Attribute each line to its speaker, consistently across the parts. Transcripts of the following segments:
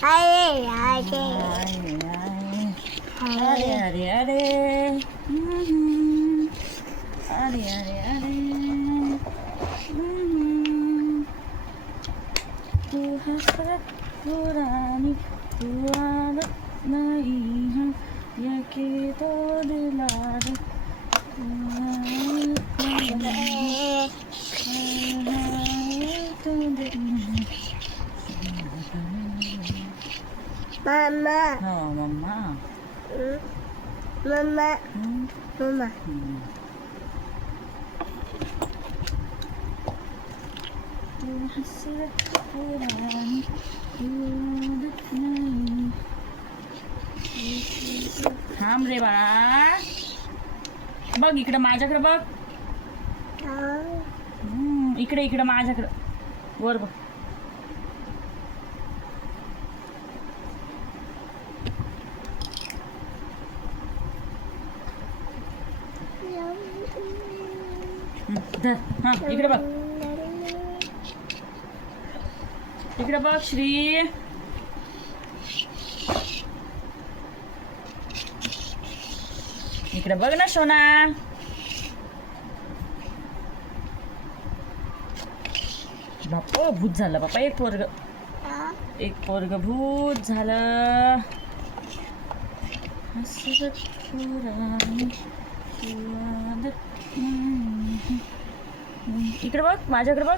Speaker 1: Hare Hare. Hare Hare Hare. Hare Hare Hare. Purani
Speaker 2: Mama,
Speaker 1: हो मम्मा
Speaker 2: mama,
Speaker 1: हम्म.
Speaker 2: mama.
Speaker 1: हम्म. तू हसरत पुरानी तू आदत नहीं थांब रे बाळा. बघ इकडं माझ्याकडे बघ. हम्म, इकडे इकडे माझ्याकडं. वर बघ हम्म, धर हा इकडे बघ. इकडे बघ श्री. इकडे बघ ना सोना. बाप भूत झालं बापा एक पोरग. एक पोरग भूत झालं. हसरत पुराणी इकडे बघ माझ्याकडे बघ.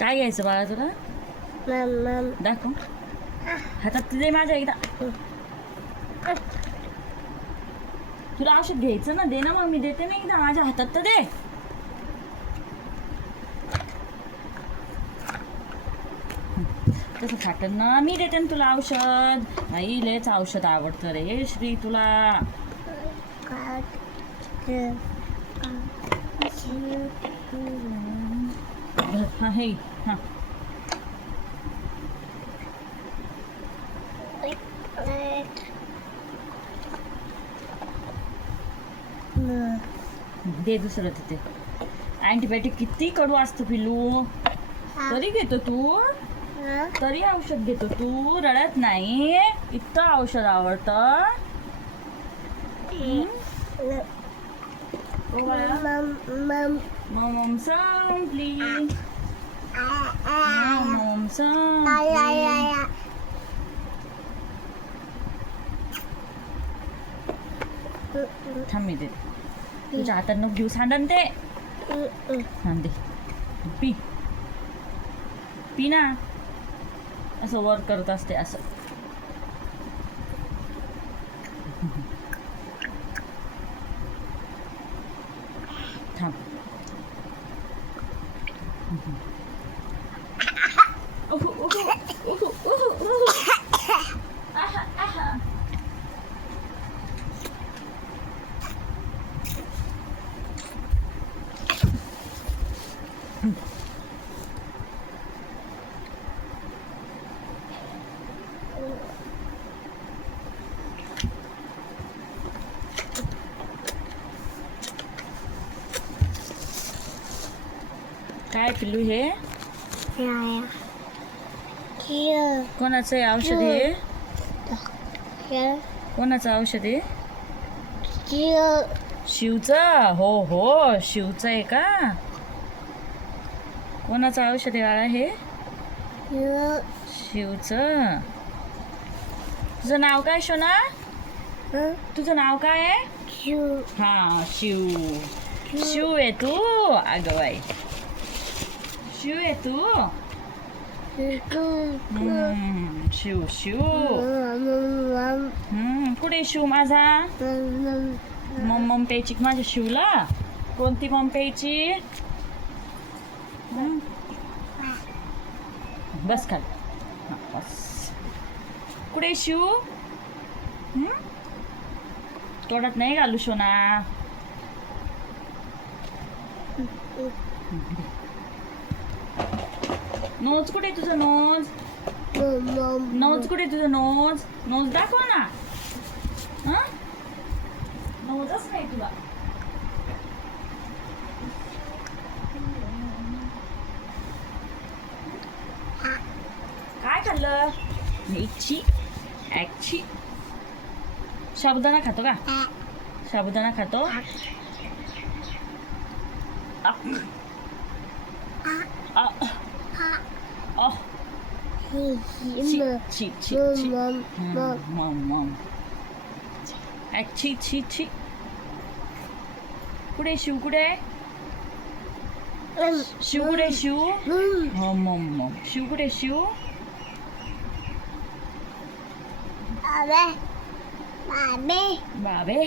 Speaker 1: काय घ्यायचं बाळा तुला? दाखव. हातात दे माझ्या एकदा. तुला औषध घ्यायचं ना? दे ना मग मी देते ना एकदा. माझ्या हातात तर दे. तसं खातं ना. मी देते ना तुला औषध. नाही लयच औषध आवडतं रे. श्री तुला. हा हे. हा. दे दुसरं तिथे. अँटीबायोटिक किती कडू असतं पिलू तरी घेतो तू? तरी औषध घेतो. तू रडत नाही. इतकं औषध आवडतं. मम संपली. मम संपली. थांब देते तुझ्या हातात नको घेऊ सांडन ते दे. पी. पी ना. असं वर करत असते असं. थांब. काय पिल्लू हे? कोणाचं आहे औषध हे? कोणाचं औषध आहे शिवचं? हो हो शिवचं आहे का? कोणाचं औषध आहे बाळा हे? शिवचं. तुझं नाव काय शोना तुझं नाव काय आहे? हा शिव. शिव आहे तू? अगं बाई. शिव आहे तू हम्म, शिव शिव हम्म, कुठे शिव माझा मम मम प्यायची का माझ्या शिवला कोणती मम प्यायची हम्म. बस खाली हा, बस कुठे शिव हम्म? तोंडात नाही घालू शोना नोज कुठे तुझं नोज? नोज कुठे तुझं नोज? नोज दाखव ना. हं? नोजच नाही तुला. काय खाल्लं? एकची ॲकची साबुदाणा खातो का? साबुदाणा खातो. आ. आ. आ. ची ची ची ची मम मम ॲकची छी छी कुठे शिव कुठे शिव कुठे शिव मम मम मम शिव कुठे शिव बाबे